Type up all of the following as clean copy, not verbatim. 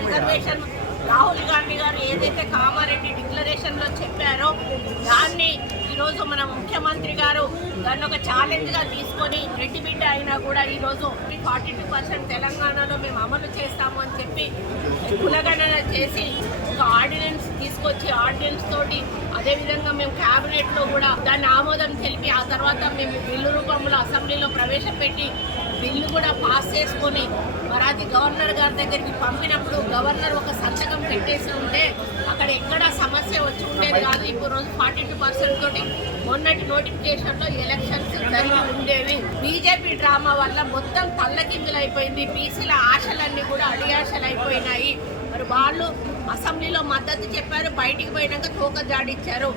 Reservation Rahul Gandhi గారు ఏదైతే Kamareddy declaration లో చెప్పారో దాన్ని ఈరోజు మన ముఖ్యమంత్రి గారు దాన్ని ఒక ఛాలెంజ్ గా తీసుకొని రెడ్డి బిడ్డ అయినా కూడా ఈరోజు 42% తెలంగాణలో మేము అమలు చేస్తాము అని చెప్పి కులగణన చేసి ఒక ఆర్డినెన్స్ తీసుకొచ్చి ఆర్డినెన్స్ తోటి అదేవిధంగా మేము క్యాబినెట్ లో కూడా దాన్ని ఆమోదం తెలిపి ఆ తర్వాత మేము బిల్లు రూపంలో అసెంబ్లీలో ప్రవేశపెట్టి బిల్లు కూడా పాస్ చేసుకొని మరి అది గవర్నర్ గారి దగ్గరికి పంపినప్పుడు గవర్నర్ ఒక సంతకం పెట్టేసి ఉంటే అక్కడ ఎక్కడ సమస్య వచ్చి ఉండేది కాదు. ఇప్పుడు రోజు 42% తోటి మొన్నటి నోటిఫికేషన్ లో ఎలక్షన్స్ జరిగి ఉండేవి. బీజేపీ డ్రామా వల్ల మొత్తం తల్లకిందులైపోయింది. బీసీల ఆశలన్నీ కూడా అడియాశలు అయిపోయినాయి. మరి వాళ్ళు అసెంబ్లీలో మద్దతు చెప్పారు, బయటికి పోయినాక తోక జాడిచ్చారు.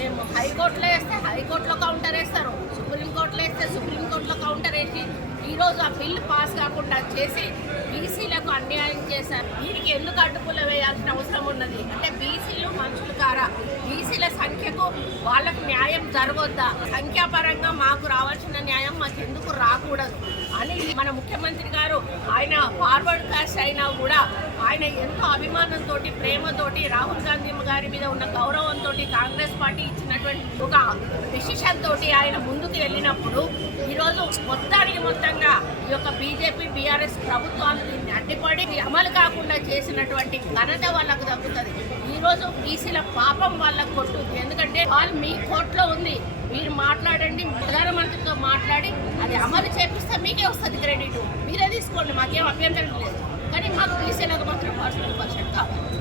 మేము హైకోర్టులో వేస్తే హైకోర్టులో కౌంటర్ వేస్తారు, సుప్రీంకోర్టులో వేస్తే సుప్రీంకోర్టులో కౌంటర్ వేసి ఈరోజు ఆ బిల్లు పాస్ కాకుండా చేసి బీసీలకు అన్యాయం చేశారు. దీనికి ఎందుకు అడ్డుపుల్ల వేయాల్సిన అవసరం ఉన్నది అంటే బీసీలు మనుషులు కారా? బీసీల సంఖ్యకు వాళ్ళకు న్యాయం జరగొద్దా? సంఖ్యాపరంగా మాకు రావాల్సిన న్యాయం మాకు ఎందుకు రాకూడదు అని మన ముఖ్యమంత్రి గారు ఆయన ఫార్వర్డ్ కాస్ట్ అయినా కూడా ఆయన ఎంతో అభిమానంతో ప్రేమతోటి రాహుల్ గాంధీ గారి మీద ఉన్న గౌరవంతో కాంగ్రెస్ పార్టీ ఇచ్చినటువంటి ఒక డిసిషన్ తోటి ఆయన ముందుకు వెళ్ళినప్పుడు ఈరోజు మొత్తంగా ఈ యొక్క బీజేపీ బీఆర్ఎస్ ప్రభుత్వాలు దీన్ని అడ్డుపడి అమలు కాకుండా చేసినటువంటి ఘనత వాళ్ళకు దక్కుతుంది. ఈరోజు బీసీల పాపం వాళ్ళకు కొట్టుద్ది. ఎందుకంటే వాళ్ళు మీ కోర్టులో ఉంది, మీరు మాట్లాడండి, ప్రధానమంత్రితో మాట్లాడి అది అమలు చేపిస్తే మీకే వస్తుంది క్రెడిట్, మీరే తీసుకోండి, మాకేం అభ్యంతరం లేదు. కానీ మాకు బీసీలకు మాత్రం 42% కావాలి.